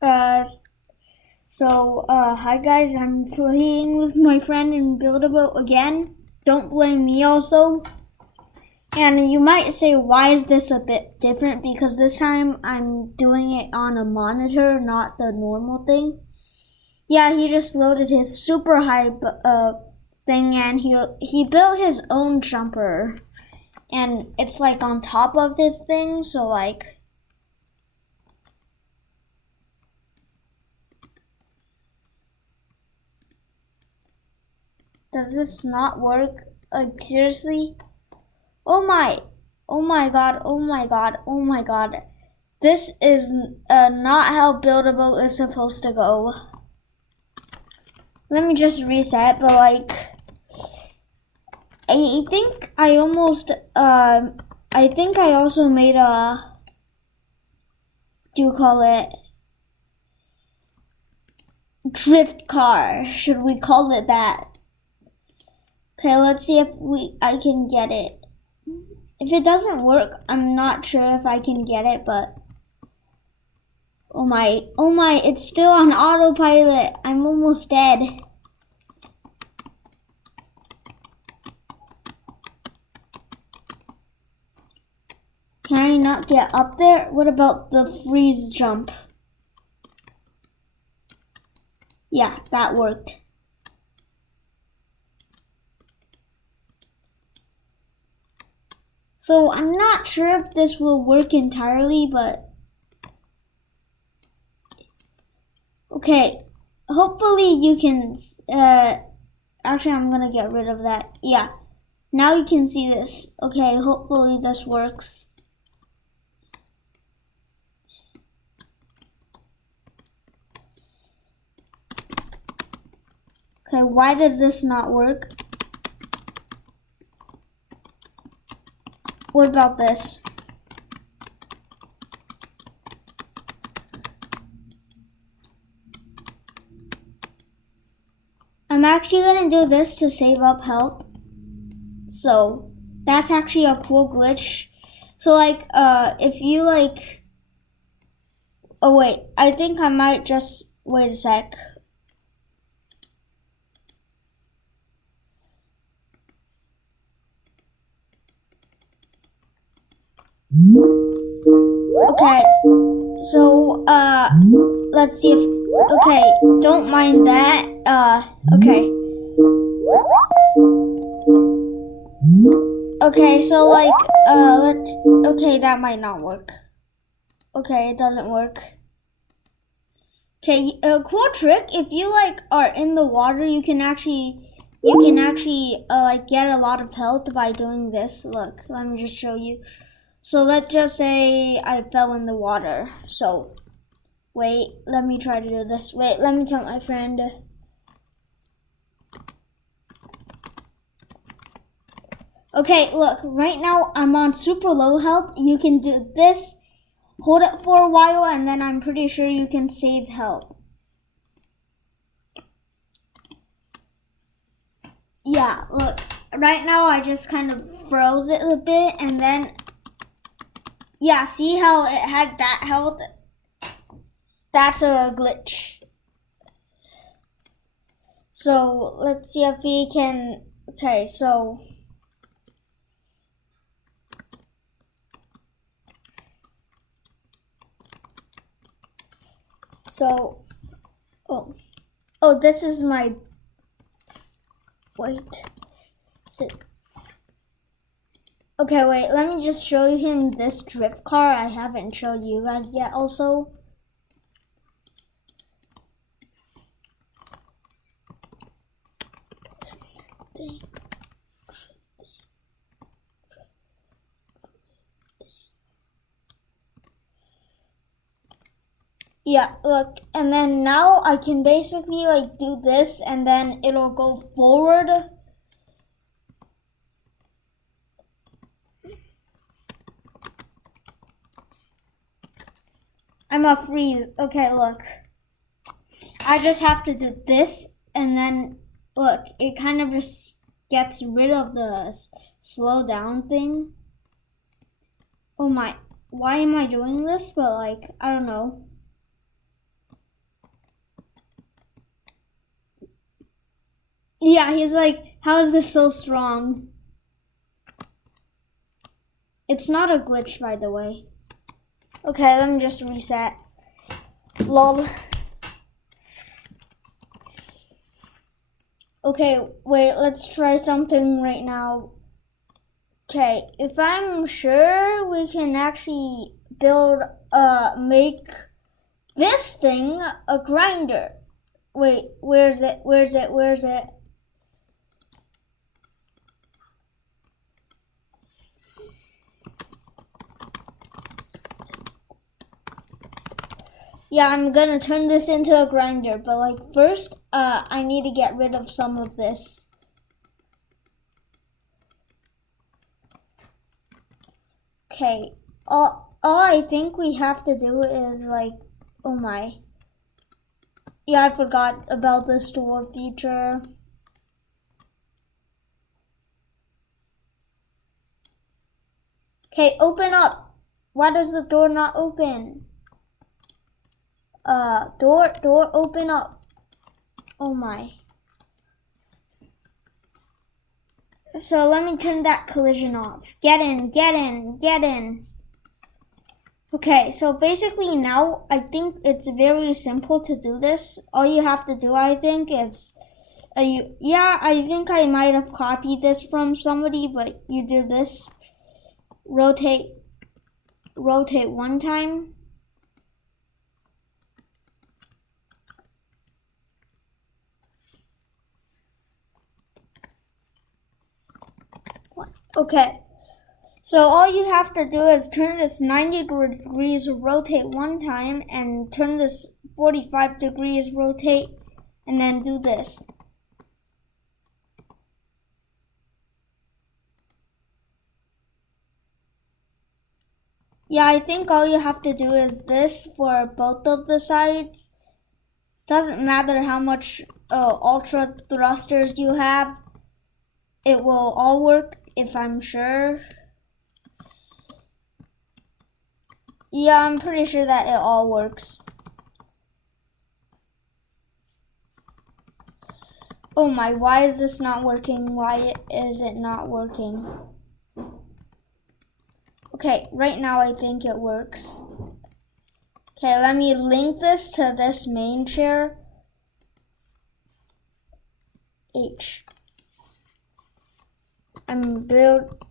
Uh, Hi guys, I'm playing with my friend in Build-A-Boat again. Don't blame me also. And you might say, why is this a bit different? Because this time I'm doing it on a monitor, not the normal thing. Yeah, he just loaded his super high thing, and he built his own jumper. And it's like on top of his thing, so like, does this not work? Like, seriously? Oh my, oh my god, oh my god, oh my god. This is not how Build-A-Boat is supposed to go. Let me just reset, but like, I think I almost, I think I also made a, do you call it, drift car. Should we call it that? Okay, let's see if I can get it. If it doesn't work, I'm not sure if I can get it, but oh my, it's still on autopilot. I'm almost dead. Can I not get up there? What about the freeze jump? Yeah, that worked. So I'm not sure if this will work entirely, but okay. Hopefully you can, actually I'm gonna get rid of that. Yeah, now you can see this. Okay, hopefully this works. Okay, why does this not work? What about this? I'm actually gonna do this to save up health. So that's actually a cool glitch. So like, if you like, oh wait, I think I might just, wait a sec. Okay, so, let's see if, okay, don't mind that, okay. Okay, so like, okay, that might not work. Okay, it doesn't work. Okay, a cool trick, if you like are in the water, you can actually like get a lot of health by doing this. Look, let me just show you. So let's just say I fell in the water. So, wait, let me try to do this. Wait, let me tell my friend. Okay, look, right now I'm on super low health. You can do this, hold it for a while, and then I'm pretty sure you can save health. Yeah, look, right now I just kind of froze it a bit, and then, yeah, see how it had that health? That's a glitch. So let's see if we can, okay, so oh, this is my, wait, okay, wait, let me just show him this drift car I haven't showed you guys yet also. Yeah, look, and then now I can basically like do this and then it'll go forward. I'm a freeze. Okay, look. I just have to do this and then look, it kind of just gets rid of the slow down thing. Oh my, why am I doing this? But like, I don't know. Yeah, he's like, how is this so strong? It's not a glitch, by the way. Okay, let me just reset. Lol. Okay, wait, let's try something right now. Okay, if I'm sure we can actually make this thing a grinder. Wait, where's it? Yeah, I'm gonna turn this into a grinder, but like first, I need to get rid of some of this. Okay, all I think we have to do is like, oh my. Yeah, I forgot about the store feature. Okay, open up. Why does the door not open? Door, open up. Oh my. So let me turn that collision off. Get in. Okay, so basically now I think it's very simple to do this. All you have to do, I think, is, I think I might have copied this from somebody, but you do this. Rotate one time. Okay, so all you have to do is turn this 90 degrees rotate one time and turn this 45 degrees rotate and then do this. Yeah, I think all you have to do is this for both of the sides. Doesn't matter how much ultra thrusters you have. It will all work if I'm sure. Yeah, I'm pretty sure that it all works. Oh my, why is this not working? Why is it not working? Okay, right now I think it works. Okay, let me link this to this main chair. H. I'm build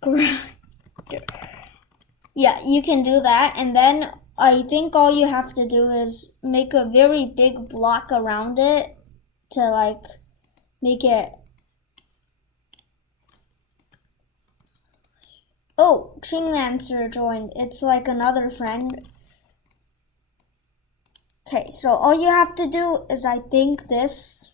grinder. Yeah, you can do that, and then I think all you have to do is make a very big block around it to like make it. Oh, Chinglancer joined. It's like another friend. Okay, so all you have to do is I think this.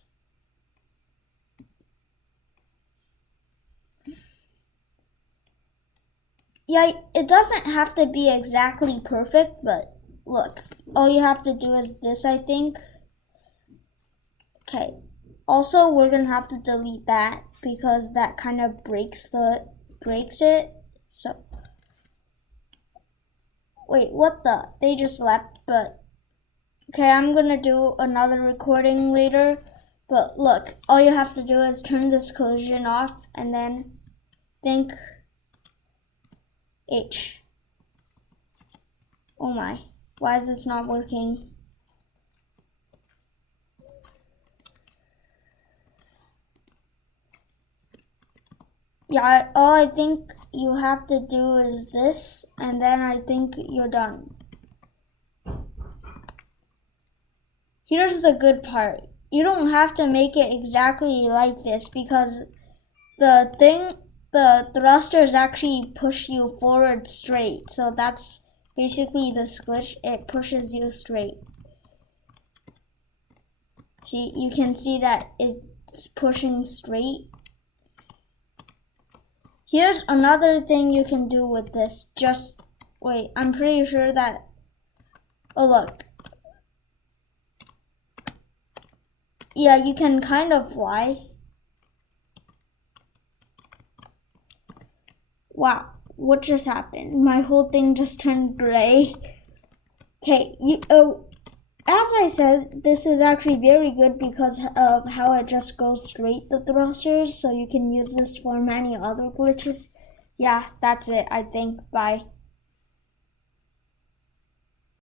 Yeah, it doesn't have to be exactly perfect, but look, all you have to do is this, I think. Okay, also we're gonna have to delete that because that kind of breaks it. So, wait, what the? They just left, but okay, I'm gonna do another recording later. But look, all you have to do is turn this collision off and then think H. Oh my, why is this not working? Yeah, all I think you have to do is this, and then I think you're done. Here's the good part. You don't have to make it exactly like this because the thrusters actually push you forward straight. So that's basically the glitch. It pushes you straight. See, you can see that it's pushing straight. Here's another thing you can do with this. Just wait, I'm pretty sure that, oh look. Yeah, you can kind of fly. Wow, what just happened? My whole thing just turned gray. Okay, as I said, this is actually very good because of how it just goes straight the thrusters, so you can use this for many other glitches. Yeah, that's it, I think. Bye.